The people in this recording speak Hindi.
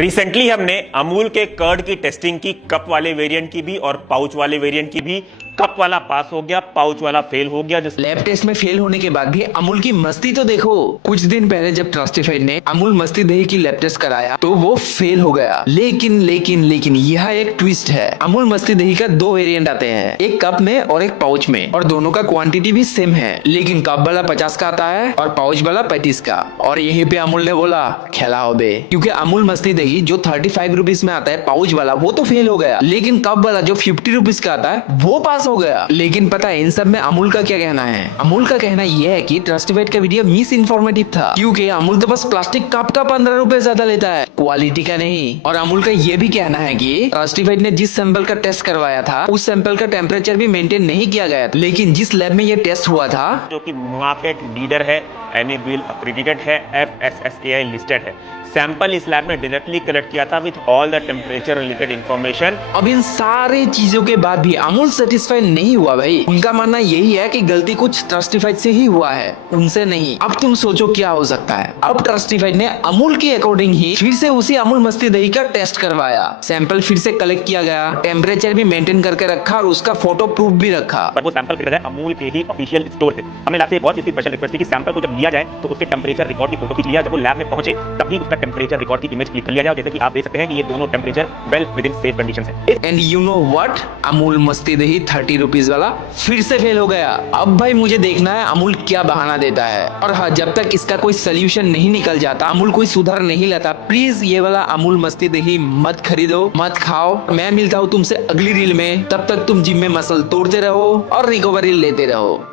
रिसेंटली हमने अमूल के कर्ड की टेस्टिंग की, कप वाले वेरिएंट की भी और पाउच वाले वेरिएंट की भी। कप वाला पास हो गया, पाउच वाला फेल हो गया। लैब टेस्ट में फेल होने के बाद भी अमूल की मस्ती तो देखो। कुछ दिन पहले जब ट्रस्टिफाइड ने अमूल मस्ती दही की लैब टेस्ट कराया तो वो फेल हो गया। लेकिन यह एक ट्विस्ट है। अमूल मस्ती दही का दो वेरिएंट आते हैं, एक कप में और एक पाउच में, और दोनों का क्वांटिटी भी सेम है। लेकिन कप वाला 50 का आता है और पाउच वाला 35 का। और यहीं पे अमूल ने बोला खेलाओ बे, क्योंकि अमूल मस्ती दही जो 35 रुपीज में आता है पाउच वाला, वो तो फेल हो गया, लेकिन कप वाला जो 50 रुपीज का आता है वो पास हो गया। लेकिन पता है इन सब में अमूल का क्या कहना है? अमूल का कहना यह है कि ट्रस्टिफाइड का वीडियो मिस इन्फॉर्मेटिव था, क्योंकि अमूल तो बस प्लास्टिक कप का 15 रुपए ज्यादा लेता है, क्वालिटी का नहीं। और अमूल का यह भी कहना है कि ट्रस्टिफाइड ने जिस सैंपल का टेस्ट करवाया था उस सैंपल का टेम्परेचर भी मेंटेन नहीं किया गया था। लेकिन जिस लैब में ये टेस्ट हुआ था, जो कि मार्केट लीडर है, एनएबीएल अक्रेडिटेड है, FSSAI लिस्टेड है, सैंपल इस लैब में डायरेक्टली कलेक्ट किया था with all the temperature related information. अब इन सारे चीजों के बाद भी अमूल सेटिस्फाइड नहीं हुआ भाई। उनका मानना यही है कि गलती कुछ ट्रस्टिफाइड से ही हुआ है, उनसे नहीं। अब तुम सोचो क्या हो सकता है। अब ट्रस्टिफाइड ने अमूल के अकॉर्डिंग ही फिर से उसी अमूल मस्ती दही का टेस्ट करवाया, सैंपल फिर से कलेक्ट किया गया, टेम्परेचर भी मेंटेन करके रखा और उसका फोटो प्रूफ भी रखा। पर वो सैंपल फिर अमूल के ही ऑफिशियल स्टोर से। हमने लैब से बहुत ही स्पेशल रिक्वेस्ट थी कि सैंपल को जब लिया जाए तो उसके टेम्परेचर रिकॉर्ड की फोटो खींच लिया, जब वो लैब में पहुंचे तभी उसका टेम्परेचर रिकॉर्ड की इमेज क्लिक कर लिया जाए। जैसे कि आप देख सकते हैं कि ये दोनों temperature well within safe conditions है। And you know what, Amul Masti Dahi 30 rupees वाला फिर से फेल हो गया। अब भाई मुझे देखना है अमूल क्या बहाना देता है। और हाँ, जब तक इसका कोई सोल्यूशन नहीं निकल जाता, अमूल कोई सुधार नहीं लाता, प्लीज ये वाला अमूल मस्ती दही मत खरीदो, मत खाओ। मैं मिलता हूँ तुमसे अगली रील में, तब तक तुम जिम में मसल तोड़ते रहो और रिकवरी लेते रहो।